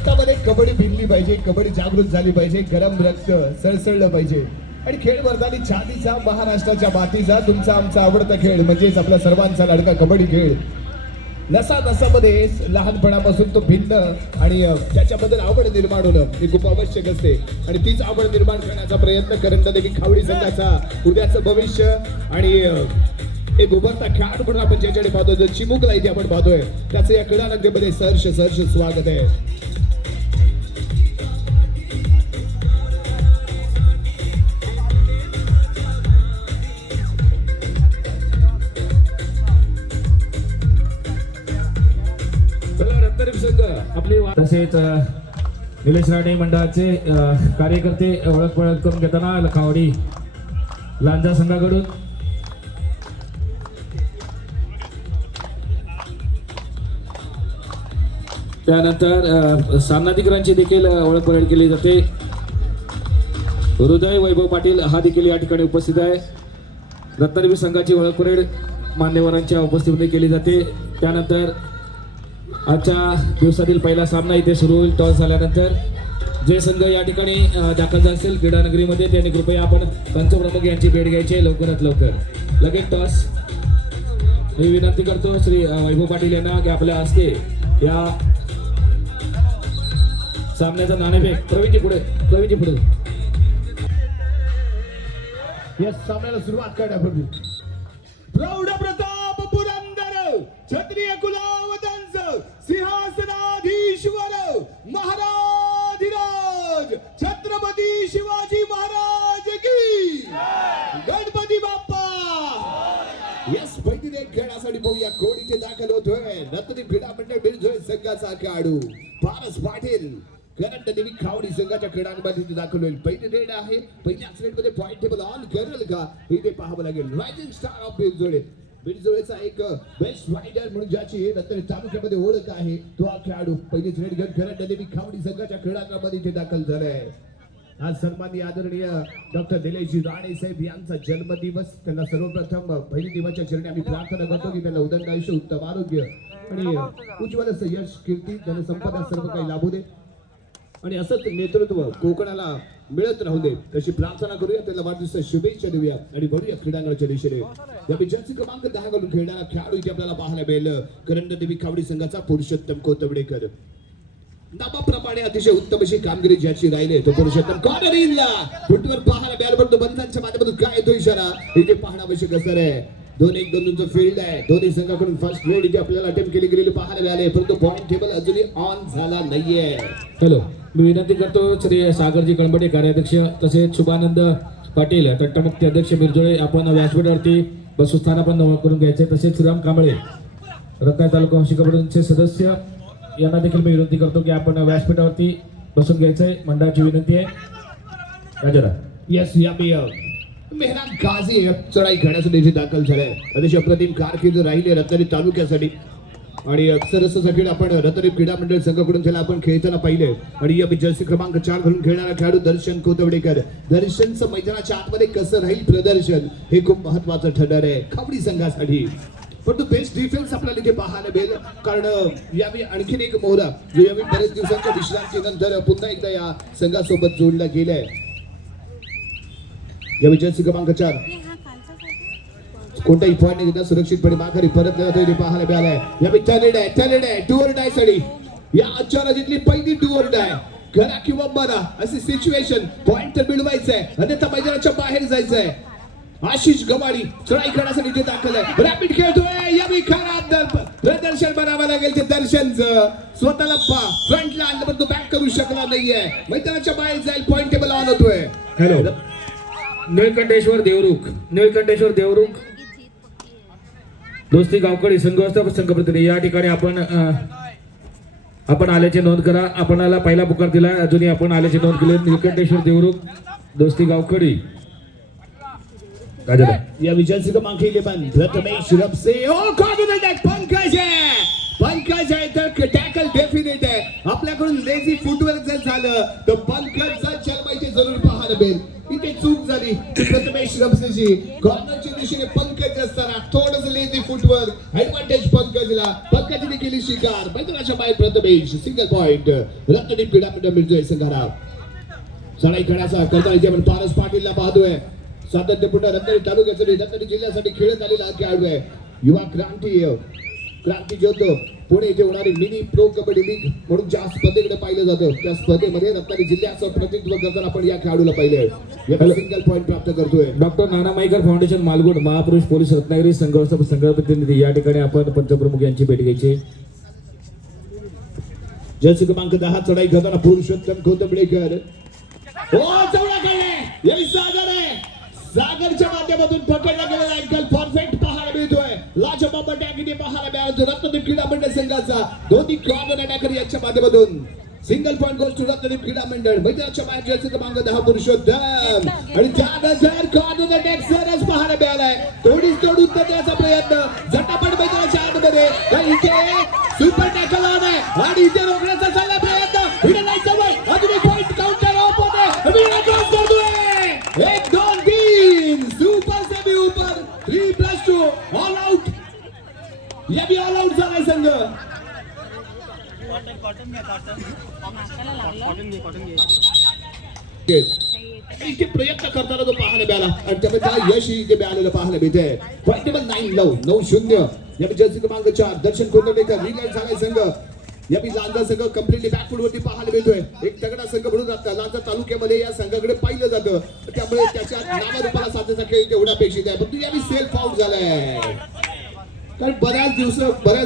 रक्तामध्ये कबड्डी भिनली पाहिजे, कबड्डी जागृत झाली पाहिजे, गरम रक्त सळसळलं पाहिजे आणि खेळ वर्धानी छातीचा महाराष्ट्राच्या मातीचा तुमचा आमचा आवडता खेळ म्हणजेच आपला सर्वांचा लाडका कबड्डी खेळ नसा नसामध्ये लहानपणापासून तो भिन्न आणि त्याच्याबद्दल आवड निर्माण होणं हे खूप आवश्यक असते आणि तीच आवड निर्माण करण्याचा प्रयत्न करंडदेवी खावडी संघाचा उद्याचं भविष्य आणि एक उभरता खेळाडू म्हणून आपण ज्याच्याकडे पाहतो जो चिमुकला इथे आपण पाहतोय त्याचं या क्रीडा नगरीमध्ये सहर्ष स्वागत आहे. तसेच निलेश राणे मंडळाचे कार्यकर्ते ओळख करून घेताना खावडी लांजा संघाकडून त्यानंतर सामनाधिकाऱ्यांची देखील ओळख परेड केली जाते. हृदय वैभव पाटील हा देखील या ठिकाणी उपस्थित आहे. रत्नागिरी संघाची ओळख परेड मान्यवरांच्या उपस्थितीमध्ये केली जाते. त्यानंतर आजच्या दिवसातील पहिला सामना इथे सुरू होईल. टॉस झाल्यानंतर जे संघ या ठिकाणी दाखल झाले असेल क्रीडा नगरीमध्ये त्यांनी कृपया आपण पंचप्रमुख यांची भेट घ्यायची लवकरात लवकर. लगेच टॉस मी विनंती करतो श्री वैभव पाटील यांना की आपल्या हस्ते या सामन्याचा नाणेफेक प्रवीणजी पुढे या सामन्याला सुरुवात करण्यापूर्वी प्रौढ प्रताप पुरंदर क्षत्रिय कुलावतंस सिंहासनाधीश्वर महाराधिराज छत्रपती शिवाजी महाराज की गणपती बाप्पा. यस पहिली एक खेळासाठी पाहूया कोण इथे दाखल होतोय. रत्नागिरी क्रीडा मंडळ बिरजोळ संघाचा खेळाडू पारस पाटील करंडदेवी खावडी संघाच्या क्रीडांगणामध्ये दाखल होईल. पहिली रेड आहे. पहिल्या मध्ये पॉइंट टेबल ऑन करेल का हे ते पाहावं लागेल. रायझिंग स्टार ऑफ बिरजोळचा एक बेस्ट रायडर म्हणून ज्याची रत्नागिरी तालुक्यामध्ये ओळख आहे तो हा खेळाडू पहिलीच रेड घेऊन करंडदेवी खावडी संघाच्या क्रीडांगणामध्ये इथे दाखल झालाय. आज सन्माननीय आदरणीय डॉक्टर निलेशजी राणे साहेब यांचा जन्मदिवस. त्यांना सर्वप्रथम पहिली दिवसाच्या चरणी आम्ही प्रार्थना करतो की त्यांना उदंड आयुष्य उत्तम आरोग्य आणि उज्ज्वल असं यश कीर्ती जनसंपदा सर्व काही लाभू दे आणि असंच नेतृत्व कोकणाला मिळत राहू दे तशी प्रार्थना करूया. त्याला वाढदिवसाच्या शुभेच्छा देऊया आणि वळूया क्रीडांगणाच्या दिशेने. या जर्सी क्रमांक 10 घालून खेळणारा खेळाडू इथे आपल्याला पाहायला मिळेल करंडदेवी खावडी संघाचा पुरुषोत्तम कोतवडेकर. नावाप्रमाणे अतिशय उत्तम अशी कामगिरी ज्याची राहिली तो पुरुषोत्तम कॉर्नरीला फुटवर पाहायला मिळालं परंतु बंधांच्या माध्यमातून काय येतो इशारा इथे पाहणं आवश्यक असणार आहे. 2-1 फील्ड आहे. दोन्ही संघाकडून फर्स्ट रेड इथे आपल्याला अटेम्प्ट केली गेलेली पाहायला मिळाले परंतु पॉइंट टेबल अजूनही ऑन झाला नाहीये. हॅलो मी विनंती करतो श्री सागरजी कळंबडे कार्याध्यक्ष तसेच शुभानंद पाटील तंटमुक्ती अध्यक्ष बिरजोळे आपण व्यासपीठावरती बसस्थान आपण नोंद करून घ्यायचे. तसेच श्रीराम कांबळे रत्नागिरी तालुका वंशी कबड्डीचे सदस्य यांना देखील मी विनंती करतो की आपण व्यासपीठावरती बसून घ्यायचंय. मंडळाची विनंती आहे. राजारा यस या मेहरान गाझी चढाई खेळण्यासाठी इथे दाखल झालाय. अतिशय अप्रतिम कारकीर्द राहिली रत्नागिरी तालुक्यासाठी आणि सरसचा खेळ आपण रत्नागिरी क्रीडा मंडळ संघाकडून त्याला आपण खेळताना पाहिले आणि या जर्सी क्रमांक 4 घालून खेळणारा खेळाडू दर्शन कोतवडेकर. दर्शनचं मैदानाच्या आतमध्ये कसं राहील प्रदर्शन हे खूप महत्वाचं ठरणार आहे खावडी संघासाठी. परंतु बेस्ट डिफेन्स आपल्याला इथे पाहायला मिळेल कारण यावेळी आणखीन एक मोहरा जो यावेळी बरेच दिवसांच्या विश्रांतीनंतर पुन्हा एकदा या संघासोबत जोडला गेलाय. या जर्सी क्रमांक 4 कोणताही पॉईंट घेता सुरक्षितपणे माघारी परत इथे पाहायला मिळालाय. यावेळी टॅलेंट आहे टू ऑर डाय साठी या आजच्या राजीतली पहिली टू ऑर डाय करा किंवा बरा अशी सिच्युएशन पॉईंट तर मिळवायचं आहे अन्यथा मैदानाच्या बाहेर जायचं आहे. आशिष गवाडी चढाई करण्यासाठी इथे दाखल आहे. रॅपिड खेळतोय यावेळी खरा प्रदर्शन बनावं लागेल. ते दर्शनचं स्वतःला फ्रंटला आणलं पण तो बॅक करू शकला नाहीये. मैदानाच्या बाहेर जाईल. पॉईंट टेबल ऑन होतोय. हॅलो निळकंठेश्वर देवरुख दोस्ती गावकडी संघ प्रतिनिधी या ठिकाणी आपण आल्याची नोंद करा. आपणाला पहिला पुकार दिला अजूनही आपण आल्याची नोंद केली. निळकंठेश्वर देवरुख दोस्ती गावकडी या विजयाचे क्रमांक 11 प्रथमेश रपसे पंकज आहे तर टॅकल डेफिनेट आहे. आपल्याकडून लेझी फुटवर्क जर झालं तर पंकजचा जन्म इथे जरूर पाहायला मिळेल. इथे चूक झाली प्रथमेश रमसेजी कॉर्नरच्या दिशेने पंकज असताना थोडस लेझी फुटवर ऍडव्हान्टेज पंकजने केली स्वीकार मैदानाच्या बाहेर प्रथमेश सिंगल पॉइंट रत्नदीप क्रीडा मंडळ मिळतोय संघाला चढाई करण्याचा करताना आपण पारस पाटीलला पाहतोय सातत्यपूर्ण रत्नागिरी तालुक्यासाठी रत्नागिरी जिल्ह्यासाठी खेळत आलेला हा खेळाडू आहे युवा क्रांती ज्योत पुणे येथे होणारी मिनी प्रो कबड्डी लीग म्हणून ज्या स्पर्धेकडे पाहिलं जातं त्या स्पर्धेमध्ये रत्नागिरी जिल्ह्याचं प्रतिनिधित्व करताना आपण या खेळाडूला पाहिलंय सिंगल पॉईंट प्राप्त करतोय डॉक्टर नाना माईकर फाउंडेशन मालगुड महापुरुष पोलीस रत्नागिरी संघ प्रतिनिधी या ठिकाणी आपण पंचप्रमुख यांची भेट घ्यायची जर्सी क्रमांक 10 चढाई करताना पुरुषोत्तम कोथंबडेकर चवडा काढले यावी सागर आहे सागरच्या माध्यमातून पकडला गेलेला अँकल परफेक्ट पाहायला मिळतोय लाजबाब टॅगिने पाहायला मिळतो रत्नदीप क्रीडा मंडळ संघाचा दोन्ही कॉर्नर अटॅकर याच्या माध्यमातून single point goal to Ratnadeep क्रीडा मंडळ मैदानाच्या बाहेर जर्सी क्रमांक 10 पुरुषोत्तम आणि त्यानंतर कॉर्नर अटॅक सरस पाहायला मिळालाय तोडीस तोडून देण्याचा प्रयत्न झटापट मैदानाच्या आतमध्ये इथे सुपर टॅकल ऑन आहे आणि इथे रोखण्याचा चालला प्रयत्न पुढे नाही जवळ अजून एक पॉइंट काउंटर ऑफ होते मीरा क्रॉस करतोय 1 2 3 सुपर सेमी ऊपर 3+2 ऑल आउट या भी ऑल आउट झालाय संघ इथे प्रयत्न करताना तो पाहायला मिळाला आणि त्यामध्ये यश इथे मिळालेलं पाहायला मिळते पॉईंट टेबल 9-0 या जर्सी क्रमांक 4 दर्शन कोथंबडेकर रिलाईट झालाय संघ या लांजा संघ कम्प्लिटली बॅकफुट वरती पाहायला मिळतोय एक तगडा संघ म्हणून राहतात लांजा तालुक्यामध्ये या संघाकडे पाहिलं जातं त्यामुळे त्याच्या नावारूपाला साधण्याचा खेळ तेवढा अपेक्षित आहे परंतु यावेळी सेल्फ आउट झालाय कारण बऱ्याच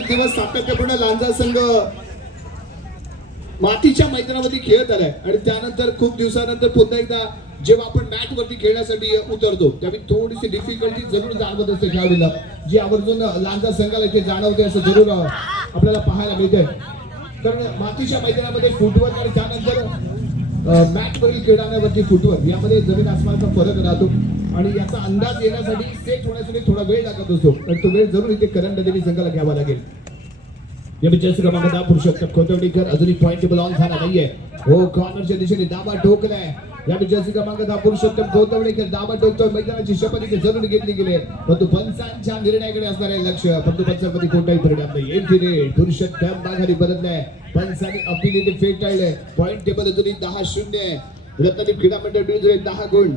दिवस सातत्यपूर्ण लांजा संघ मातीच्या मैदानावरती खेळत आलाय आणि त्यानंतर खूप दिवसानंतर पुन्हा एकदा जेव्हा आपण मॅच वरती खेळण्यासाठी उतरतो त्यावेळी थोडीशी डिफिकल्टी जरूर जाणवत असते खेळाडूला जी आवर्जून लांजा संघाला इथे जाणवते असं जरूर आपल्याला पाहायला मिळतंय कारण मातीच्या मैदानामध्ये फुटवर्क आणि त्यानंतर मॅच वरील खेळण्यावरती फुटवर्क यामध्ये जमीन आसमानाचा फरक राहतो आणि याचा अंदाज येण्यासाठी सेट होण्यासाठी थोडा वेळ लागत असतो आणि तो वेळ जरूर इथे करंडदेवी संघाला घ्यावा लागेल जर्सी क्रमांक 10 पुरुषोत्तम कोथंबडेकर अजूनही पॉईंट टेबल ऑन झाला नाहीये हो कॉर्नरच्या दिशेने दाबा ठोकलाय या जर्सी क्रमांक 10 पुरुषोत्तम कोथंबडेकर दाबा ठोकतोय मैदानाची शपथ इथे जरूर घेतली गेली परंतु पंचांच्या निर्णयाकडे असणार आहे लक्ष परंतु पंचांमध्ये कोणताही परिणाम नाही एक पुरुषोत्तम माघारी बदललाय पंचांनी अपील इथे फेटाळलंय पॉईंट टेबल अजूनही 10-0 रत्नदीप क्रीडा मंडळ मिळतोय 10 गुण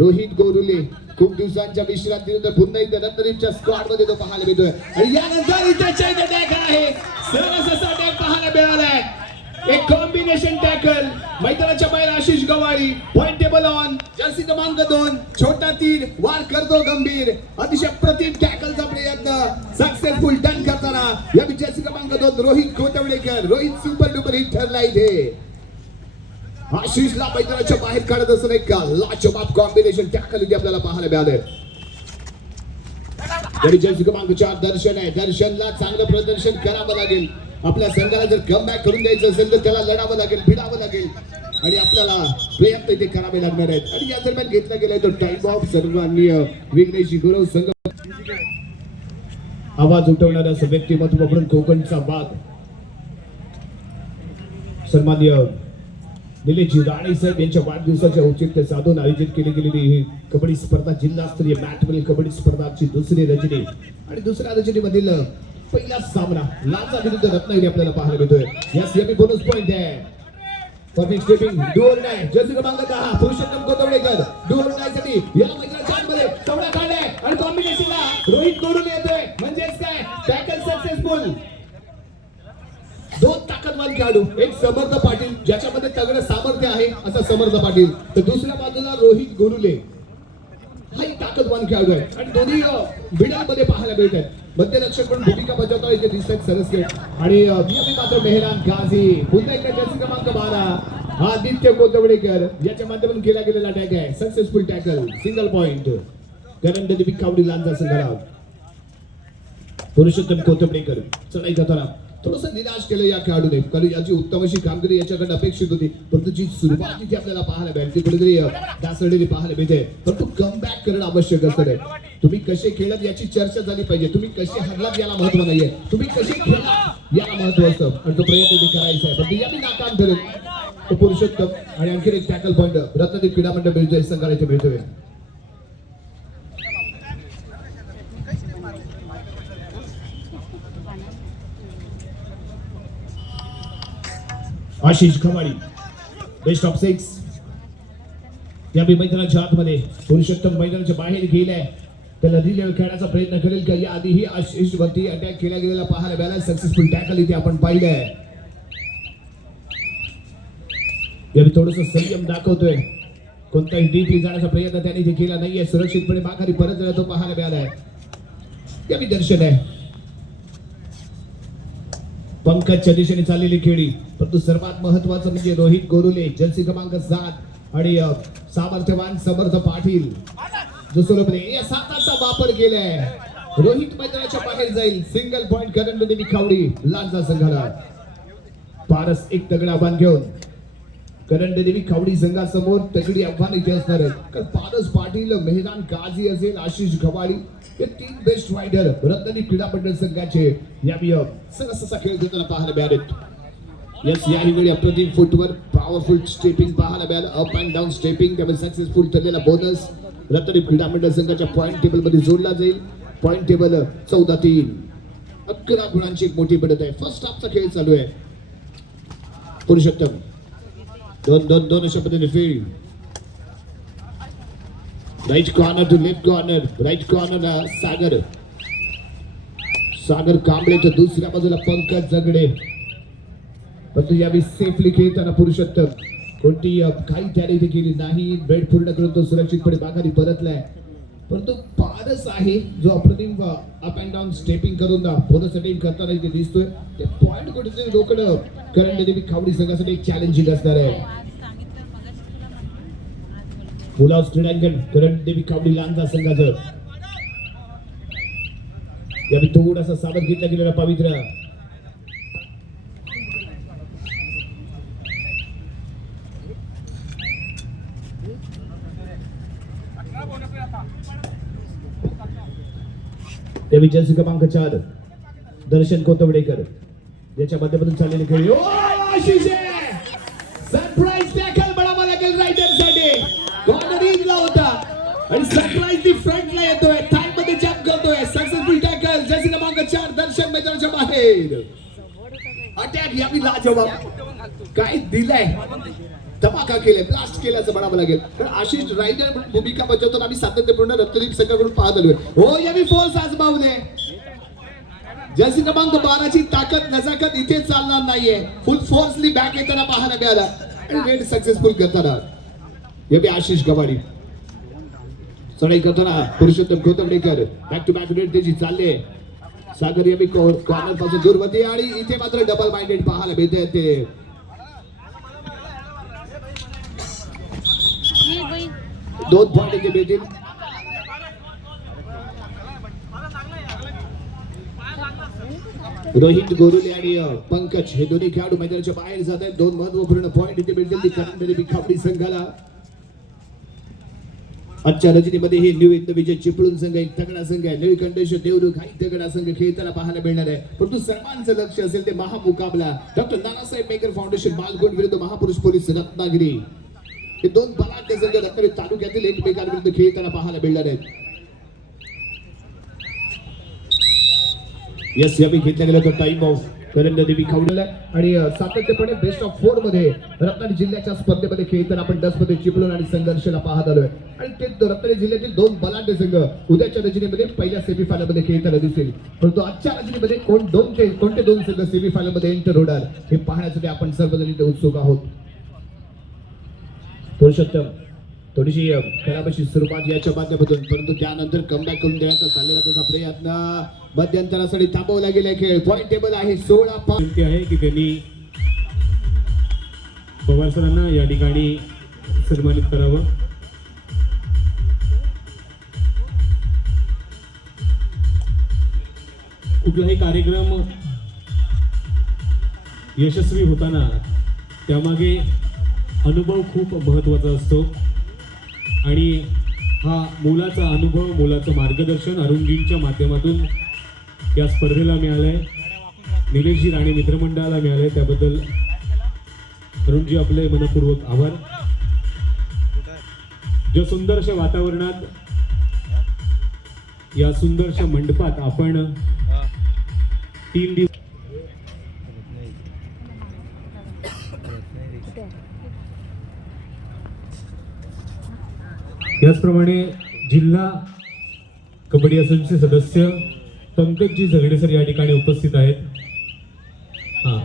रोहित गोरुले खूप दिवसांच्या विश्रांतीनंतर पुन्हा एकदा रत्नदीपच्या स्क्वॉड मध्ये तो पाहायला मिळतोय आणि यानंतर इथे चैन अटॅक आहे सरस असा अटॅक पाहायला मिळालाय एक कॉम्बिनेशन टॅकल मैदानाच्या बाहेर आशिष गवारी पॉईंट टेबल ऑन जर्सी क्रमांक 2 छोटा तीर वार करतो गंभीर अतिशय प्रतिम टॅकलचा प्रयत्न सक्सेसफुल डन करताना या जर्सी क्रमांक 2 Rohit Kothambdekar Rohit super duper hit ठरला इथे आशिषला मैदानाच्या बाहेर काढत असं नाही का लाजवाब कॉम्बिनेशन टॅकल इथे आपल्याला पाहायला मिळाले जर्सी क्रमांक 4 दर्शन आहे दर्शनला चांगलं प्रदर्शन करावं लागेल आपल्या संघाला जर कमबॅक करून द्यायचं असेल तर त्याला लढावं लागेल भिडावं लागेल आणि आपल्याला प्रयत्न इथे करावे लागणार आहेत आणि या दरम्यान घेतला गेलाय तो टाइम ऑफ सर्वमान्य विघ्नेश गुरव संघ आवाज उठवणारा व्यक्तिमत्व म्हणून कोकणचा बाग सन्माननीय निलेश राणे साहेब यांच्या वाढदिवसाच्या औचित्य साधून आयोजित केली गेलेली ही कबड्डी स्पर्धा जिल्हास्तरीय मॅटवरील कबड्डी स्पर्धाची दुसरी रजनी आणि दुसऱ्या रजनीमधील पहिला सामना लांजा विरुद्ध रत्नागिरी आपल्याला पाहायला मिळतोय या सीएमए बोनस पॉइंट आहे परफेक्ट स्टेपिंग डोर नाही जर्सी क्रमांक 10 पुरुषोत्तम कोथंबडेकर डोर नाहीसाठी या मैदानाच्या आतमध्ये चवडा काढलाय आणि कॉम्बिनेशनला रोहित गोरुले येतोय म्हणजेच काय टॅकल सक्सेसफुल दोन ताकदवान खेळाडू एक समर्थ पाटील ज्याच्यामध्ये तगडं सामर्थ्य आहे असा समर्थ पाटील तर दुसऱ्या बाजूला रोहित गोरुले हा एक ताकदवान खेळाडू आहे आणि दोन्ही बिडामध्ये पाहायला मिळत आहेत मध्यरक्षक म्हणून भूमिका बजावताना इथे दिसत आहेत सरस्के आणि मात्र मेहरान गाझी पुन्हा एकदा जर्सी क्रमांक 12 आदित्य कोथंबडेकर याच्या माध्यमातून केला गेलेला अटॅक आहे successful tackle single point Karanddevi Kawadi Lanja संघाला पुरुषोत्तम कोथंबडेकर चढाई करताना थोडस निराश केलं या खेळाडूने कारण याची उत्तम अशी कामगिरी याच्याकडे अपेक्षित होती परंतु जी सुरुवात इथे आपल्याला पाहायला मिळते कुठेतरी ढासळलेली पाहायला मिळते परंतु कमबॅक करणं आवश्यक असतं तुम्ही कसे खेळत याची चर्चा झाली पाहिजे तुम्ही कसे हरलात याला महत्व नाहीये तुम्ही कसे खेळलात याला महत्व असतं आणि तो प्रयत्न ते करायचा आहे परंतु याने नाकाम ठरेल तो पुरुषोत्तम आणि आणखी एक टॅकल पॉइंट रत्नदीप क्रीडा मंडळ मिळतोय संघाला इथे मिळतोय आशिष खमाडी बेस्ट ऑफ 6 या मैदानाच्या आतमध्ये पुरुषोत्तम मैदानाच्या बाहेर गेलाय त्याला रिले खेळण्याचा प्रयत्न करेल का या आधीही आशिष वरती अटॅक केला गेलेला पाहायला मिळाला सक्सेसफुल टॅकल इथे आपण पाहिलंय या थोडस संयम दाखवतोय कोणताही डीपली जाण्याचा प्रयत्न त्याने इथे केला नाहीये सुरक्षितपणे माघारी परत येतो पाहायला मिळालाय या दर्शन आहे पंकजच्या दिशेने चाललेली खेळी परंतु सर्वात महत्वाचं म्हणजे रोहित गोरुले जर्सी क्रमांक 7 आणि सामर्थ्यवान समर्थ पाटील जो सोलोमध्ये या 7चा वापर केलाय रोहित मैदानाच्या बाहेर जाईल सिंगल पॉइंट करंट देवी खावडी लांजा संघाला पारस एक तगड आव्हान घेऊन करंट देवी खावडी संघासमोर तगडी आव्हान इथे असणार आहे कारण पारस पाटील मेहरान काझी असेल आशिष गवाडी हे 3 बेस्ट रायडर रत्नागिरी क्रीडा मंडळ संघाचे यावी सरस खेळ देताना पाहायला मिळाले यस याही वेळी अप्रतिम फुटवर पॉवरफुल स्टेपिंग पाहायला मिळालं अप अँड डाऊन स्टेपिंग त्यामुळे सक्सेसफुल ठरलेला बोनस रत्नागिरी क्रीडा मंडळ संघाच्या पॉइंट टेबल मध्ये जोडला जाईल पॉइंट टेबल 14-3 11 गुणांची एक मोठी बढ़त आहे फर्स्ट हाफचा खेळ चालू आहे पुरुषोत्तम दोन अशा पद्धतीने field right corner to left corner right corner Sagar Kamble तर दुसऱ्या बाजूला पंकज जगडे परंतु यावेळी सेफली खेळताना पुरुषोत्तम कोणती काही त्याने इथे केली नाही बेड पूर्ण करून तो सुरक्षितपणे माघारी परतलाय परंतु पारस आहे जो अप्रतिम अप अँड डाऊन स्टेपिंग करून बोनस अटेम्प्ट करताना इथे दिसतोय ते पॉइंट कुठेतरी रोकडं करंट देवी खावडी संघासाठी एक चॅलेंजिंग असणार आहे पुलाव क्रीडांगण करंट देवी खावडी लांजा संघाचं यावेळी थोडासा सावध घेतला गेलेला पवित्र त्यावेळी जर्सी क्रमांक 4 दर्शन कोतवडेकर याच्या माध्यमातून चाललेली खेळी ओ आशिष सरप्राईज टॅकल बनावा लागेल रायडर साठी कॉर्नर इनला होता आणि सरप्राईज दी फ्रंटला येतोय थाय मध्ये जंप करतोय सक्सेसफुल टॅकल जर्सी क्रमांक 4 दर्शन मैदानाच्या बाहेर अटॅक यावी लाजवाब काय दिलाय धमाका केलाय ब्लास्ट केल्याचं म्हणावं लागेल कारण आशिष रायडर म्हणून भूमिका बजावतो आम्ही सातत्यपूर्ण रत्नागिरी संघाकडून पाहत आलोय हो यावी फोर्स आजमावले जर्सी क्रमांक 12 ची ताकद नजाकत इथे चालणार नाहीये फुल फोर्सली बॅक येताना पाहायला मिळाला आणि रेड सक्सेसफुल करताना यावी आशिष गवाडी चढाई करताना Purushottam Kotwadekar back to back raid त्याची चालले सागर यावी कॉर्नर पासून दूरवरती आणि इथे मात्र डबल माइंडेड पाहायला मिळते ते 2 पॉइंट इथे भेटतील रोहित गोरुले आणि पंकज हे दोन्ही खेळाडू मैदानाच्या बाहेर जात आहेत 2 महत्वपूर्ण पॉइंट इथे भेटतील करंट खावडी संघाला आजच्या रजनीमध्ये हे न्यू इंद विजय चिपळूण संघ एक तगडा संघ आहे नवी कंडेश्वर देवरुख हा तगडा संघ खेळताना पाहायला मिळणार आहे परंतु सर्वांचं लक्ष असेल ते महामुकाबला doctor Nanasaheb maker foundation Malgund विरुद्ध महापुरुष पोलीस रत्नागिरी हे 2 बलाढ्य संघ रत्नागिरी तालुक्यातील एकमेकांविरुद्ध खेळताना पाहायला मिळणार आहेत यस यावी घेतला गेला तो टाइम ऑफ करंट देवी खावडीला आणि सातत्यपणे बेस्ट ऑफ 4 मध्ये रत्नागिरी जिल्ह्याच्या स्पर्धेमध्ये खेळताना आपण 10 मध्ये चिपळूण आणि संघर्षला पाहत आलोय आणि ते रत्नागिरी जिल्ह्यातील 2 बलाढ्य संघ उद्याच्या रजनीमध्ये पहिल्या सेमीफायनल मध्ये खेळताना दिसेल परंतु आजच्या रजनीमध्ये कोणते 2 संघ सेमीफायनल मध्ये एंटर होणार हे पाहण्यासाठी आपण सर्वजण इथे उत्सुक आहोत पुरुषोत्तम थोडीशी खेळाची सुरुवात याच्या माध्यमातून परंतु त्यानंतर कमबॅक करून द्यायचा चाललेला त्याचा प्रयत्न मध्यंतरासाठी थांबवला गेला खेळ पॉइंट टेबल आहे 16 आहे की त्यांनी पवार सरांना या ठिकाणी सन्मानित करावं कुठलाही कार्यक्रम यशस्वी होताना त्यामागे अनुभव खूप महत्त्वाचा असतो आणि हा मुलाचा अनुभव मुलाचं मार्गदर्शन अरुणजींच्या माध्यमातून या स्पर्धेला मिळालंय निलेशजी राणे मित्रमंडळाला मिळालंय त्याबद्दल अरुणजी आपले मनपूर्वक आभार ज्या सुंदरशा वातावरणात या सुंदरशा मंडपात आपण 3 दिवस याचप्रमाणे जिल्हा कबड्डी असोसिएशनचे सदस्य पंकजी झगडे सर या ठिकाणी उपस्थित आहेत. हा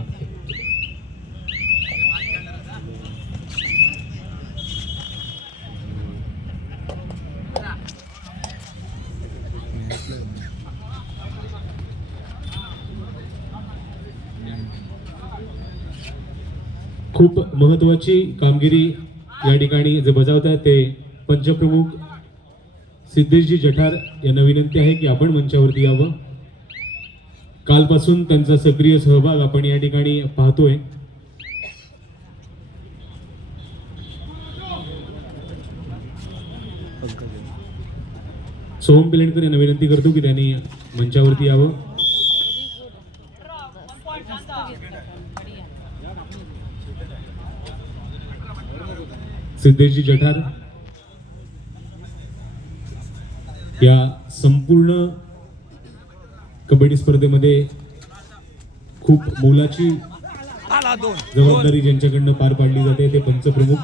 खूप महत्त्वाची कामगिरी या ठिकाणी जे बजावत आहेत ते पंचप्रमुख सिद्धेशजी जठार यांना विनंती आहे की आपण मंचावरती यावं. कालपासून त्यांचा सक्रिय सहभाग आपण या ठिकाणी पाहतोय. सोहम पिलेणकर यांना विनंती करतो की त्यांनी मंचावरती यावं. सिद्धेशजी जठार या संपूर्ण कबड्डी स्पर्धेमध्ये खूप मोलाची जबाबदारी ज्यांच्याकडनं पार पाडली जाते ते पंचप्रमुख.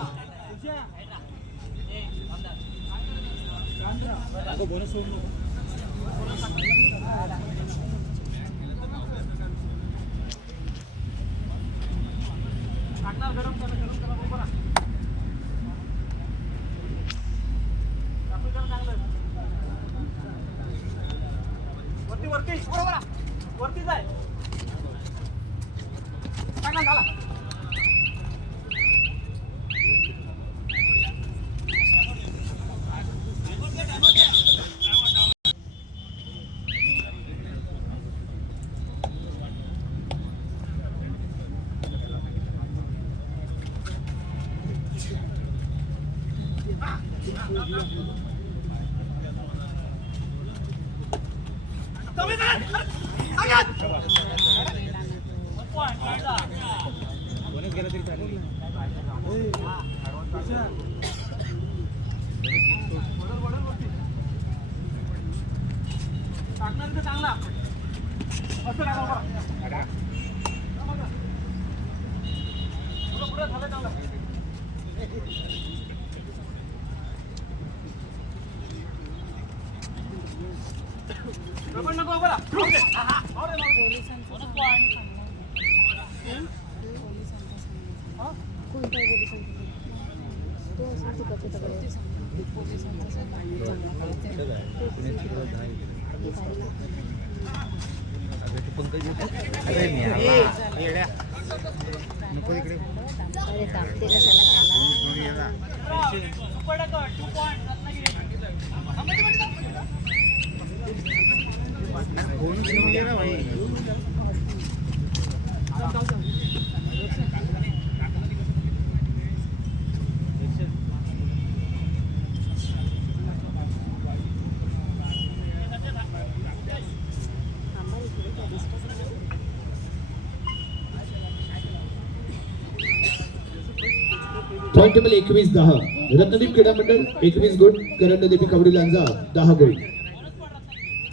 Point table 21-10. रत्नदीप क्रीडा मंडळ 21 गुण, करंडदेवी कबड्डी लांजा 10 गुण.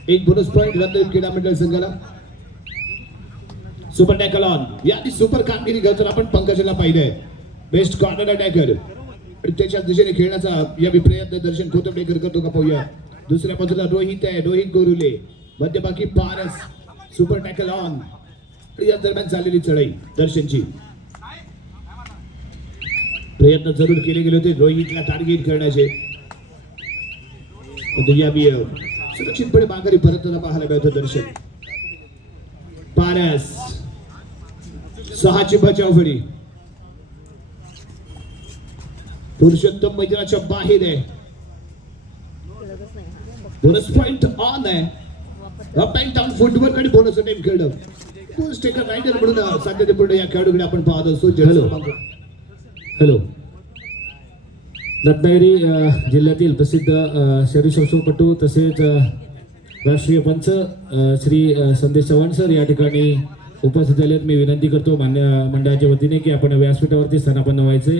एक बोनस पॉइंट रत्नदीप क्रीडा मंडळ संघाला. सुपर टॅकल ऑन यादी सुपर कामगिरी करताना आपण पंकजला पाहिलंय. बेस्ट कॉर्नर अटॅकर आणि त्याच्या दिशेने खेळण्याचा या प्रयत्न दर्शन खोतंबडेकर करतो का पाहूया. दुसऱ्या बाजूला रोहित आहे, रोहित गोरुले. मध्यभागी पारस. Super tackle on. या दरम्यान झालेली चढाई दर्शनची. प्रयत्न जरूर केले गेले होते रोहितला टार्गेट करण्याचे, पण यावी सुरक्षितपणे माघारी परतताना पाहायला मिळतं दर्शन. पारस 6ची बचाव फळी. पुरुषोत्तम मैदानाच्या बाहेर आहे. बोनस पॉइंट ऑन आहे. अप अँड डाऊन फुटवर्क आणि बोनस टाइम खेळणं. पोस्ट टेकर रायडर म्हणून सातत्यपूर्ण या खेळाडूकडे आपण पाहत असतो. हॅलो. रत्नागिरी जिल्ह्यातील प्रसिद्ध शरीरसंस्थापटू तसेच राष्ट्रीय पंच श्री संदेश चव्हाण सर या ठिकाणी उपस्थित झाले आहेत. मी विनंती करतो मान्य मंडळाच्या वतीने की आपण व्यासपीठावरती स्थानापन्न व्हायचे.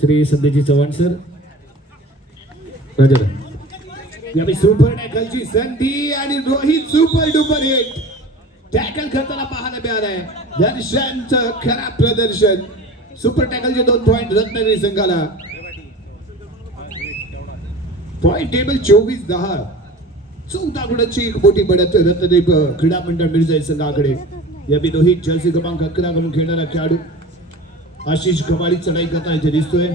श्री संदेशजी चव्हाण सर. राजा यावेळी सुपर टॅकलची संधी आणि Rohit super duper hit tackle करताना पाहायला मिळालंय. दर्शनचं खराब प्रदर्शन. सुपर टॅकलचे 2 पॉइंट रत्नागिरी संघाला. Point table 24-10. 14 गुणांची एक मोठी बढत रत्नदीप क्रीडा मंडळ मिरज संघाकडे. या दोन्ही जर्सी क्रमांक 11 कडून खेळणारा खेळाडू आशिष कबाडी चढाई करताना इथे दिसतोय.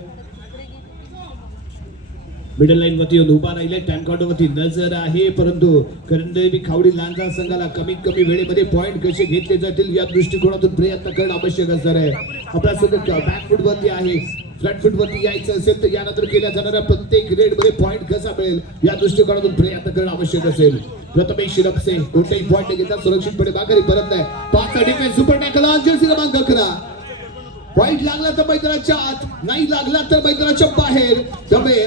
मिडल लाईन वरती उभा राहिले. टाइम काउंटर वरती नजर आहे, परंतु करंदेवी खावडी लांजा संघाला कमीत कमी वेळेमध्ये पॉइंट कसे घेतले जातील या दृष्टिकोनातून प्रयत्न करणं आवश्यक असणार आहे. आपला संघ बॅक फूट वरती आहे. फ्रंट फूट वरती यायचं असेल तर यानंतर केल्या जाणाऱ्या प्रत्येक रेड मध्ये पॉइंट कसा मिळेल या दृष्टिकोनातून प्रयत्न करणं आवश्यक असेल. प्रथमेश शिरपसे कोणतेही पॉइंट घेता सुरक्षितपणे माघारी परत नाही. 5 डिफेन्स सुपर टॅकल जर्सी क्रमांक 11. पॉइंट लागला तर मैदानाच्या आत, नाही लागला तर मैदानाच्या बाहेर. त्यामुळे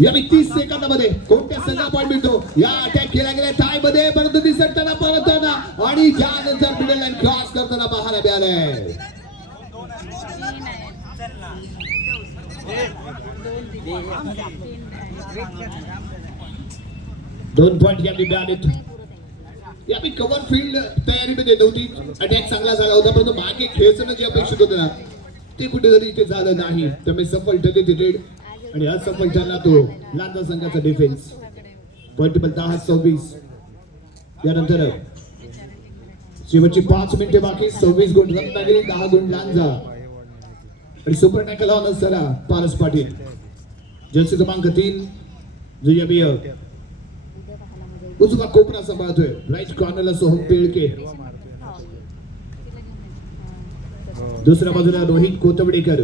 या 30 सेकंदामध्ये कोणत्या संघाला पॉइंट मिळतो या अटॅक केल्या गेल्या टाय मध्ये, परंतु दिसताना परतताना आणि त्यानंतर मिडल लाईन क्रॉस करताना पाहायला मिळालंय. दोन पॉइंट या मिळालेत. या कव्हर फील्ड तयारीमध्ये नव्हती. अटॅक चांगला झाला होता, परंतु मागे खेळणं जे अपेक्षित होतं ना ते कुठेतरी इथे झालं नाही. त्यामुळे सफल ठरले ते रेड आणि असफल ठरला तो लांजा संघाचा डिफेन्स. Point table 10-26. यानंतर शेवटची 5 मिनिटे बाकी. 26 गुण रत्नागिरी, 10 गुण लांजा आणि सुपर टॅकल ऑन सरा पारस पाटील. जर्सी क्रमांक 3 जो या उजवा कोपरा सांभाळतोय. राईट कॉर्नरला सोहम पेळके. दुसऱ्या बाजूला रोहित कोतवडेकर.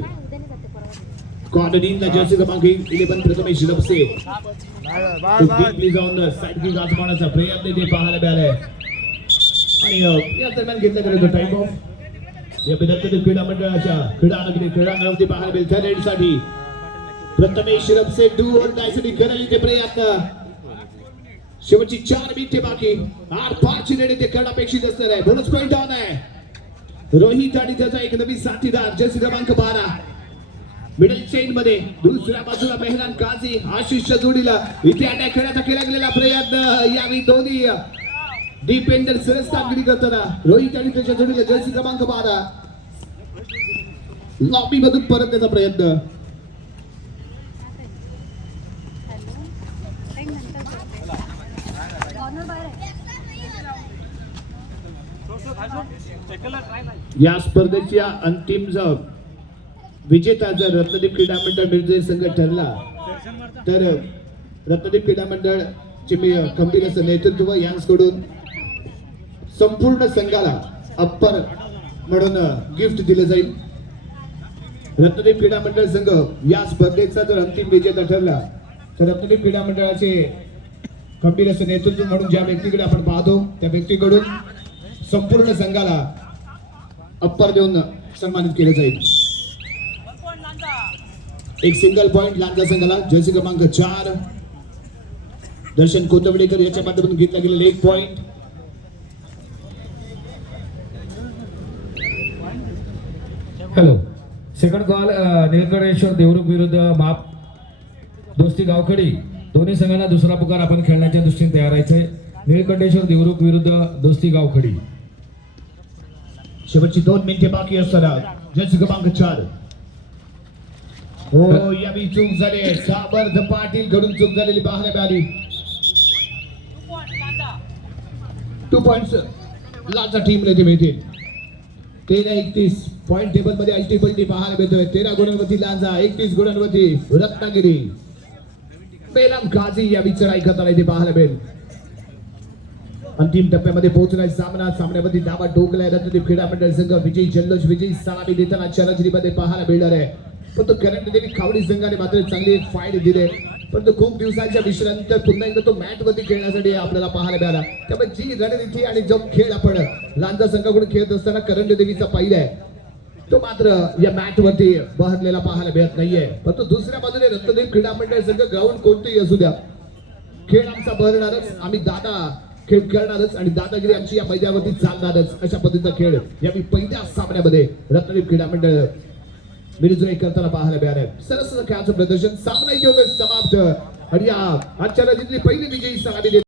कॉर्नर इन ला जर्सी क्रमांक 11 प्रथमेश शिरपसे. डीपली जाऊन साइड किक आजमावण्याचा प्रयत्न ते पाहायला मिळालाय आणि या दरम्यान घेतला गेला टाइम ऑफ. या विदर्भ क्रीडा मंडळाच्या क्रीडांगणावरती पाहायला मिळेल त्या रेडसाठी प्रथमेश शिरपसे डू ऑर डाय साठी करायला ते प्रयत्न. शेवटची 4 मिनिटे बाकी. 8-5 रेड ते करणं अपेक्षित असणार आहे. बोनस पॉइंट ऑन आहे. रोहित आणि त्याचा एक नवीन साथीदार जर्सी क्रमांक 12 मिडल चेन मध्ये. दुसऱ्या बाजूला मेहरान काझी आशिषच्या जोडीला इथे अटॅक करण्याचा केला गेलेला प्रयत्न. यावेळी दोन्ही डिफेंडर सरस कामगिरी करताना रोहित आणि त्याच्या जोडीला जर्सी क्रमांक 12 लॉबी मधून परतण्याचा प्रयत्न. या स्पर्धेच्या अंतिम विजेता जर रत्नदीप क्रीडा मंडळ मिरज संघ ठरला तर रत्नदीप क्रीडा मंडळचे खंबीर असं नेतृत्व यांकडून संपूर्ण संघाला अप्पर म्हणून गिफ्ट दिलं जाईल. रत्नदीप क्रीडा मंडळ संघ या स्पर्धेचा जर अंतिम विजेता ठरला तर रत्नदीप क्रीडा मंडळाचे खंबीर असं नेतृत्व म्हणून ज्या व्यक्तीकडे आपण पाहतो त्या व्यक्तीकडून संपूर्ण संघाला अप्पर देऊन सन्मानित केलं जाईल. एक सिंगल पॉइंट लांजा संघाला जर्सी क्रमांक 4 दर्शन कोतवडेकर याच्या माध्यमातून घेतला गेलेला 1 point. Hello, second call Nilkantheshwar Devrukh विरुद्ध माप दोस्ती गावखडी. दोन्ही संघांना दुसरा पुकार आपण खेळण्याच्या दृष्टीने तयार राहायचंय. निळकंठेश्वर देवरुख विरुद्ध दोस्ती गावखडी. शेवटची 2 मिनिटे बाकी असताना जर्सी क्रमांक 4 हो यावी चूक झाली. सामर्थ पाटील कडून चूक झालेली पाहायला मिळाली. 2 पॉइंट्स लांजा टीमला ते मिळतील. 13-31 पॉइंट टेबल मध्ये अल्टिमेटली पाहायला मिळतोय. 13 गुणांवरती लांजा, 31 गुणांवरती रत्नागिरी. मेहरान काझी यावी चढाई करताना इथे पाहायला मिळेल. अंतिम टप्प्यामध्ये पोहोचलाय सामना. सामन्यामध्ये डावा टोकलाय रत्नदीप क्रीडा मंडळ संघ. विजयी जल्लोष, विजयी सलामी देताना चरंजरीमध्ये पाहायला मिळणार आहे. पण तो करंदेवी खावडी संघाने मात्र चांगली फाईट दिले. परंतु खूप दिवसांच्या विश्रांतीनंतर पुन्हा एकदा तो मॅच वरती खेळण्यासाठी आपल्याला पाहायला मिळाला. त्यामुळे जी रणनीती आणि जो खेळ आपण लांजा संघाकडून खेळत असताना करंदेवीचा पहिला आहे तो मात्र या मॅच वरती बहरलेला पाहायला मिळत नाहीये. परंतु दुसऱ्या बाजूने रत्नदीप क्रीडा मंडळ संघ ग्राउंड कोणतेही असू द्या खेळ आमचा बहरणारच. आम्ही दादा खेळ करणारच आणि दादागिरी आमची या मैदानावरती चालणारच. अशा पद्धतीचा खेळ या पहिल्या सामन्यामध्ये रत्नदीप क्रीडा मंडळ मिरज करताना पाहायला मिळालं. सरस खेळाचं प्रदर्शन. सामना इथे होतोय समाप्त आणि या आजच्या रणनीतीतली पहिली विजयी सलामी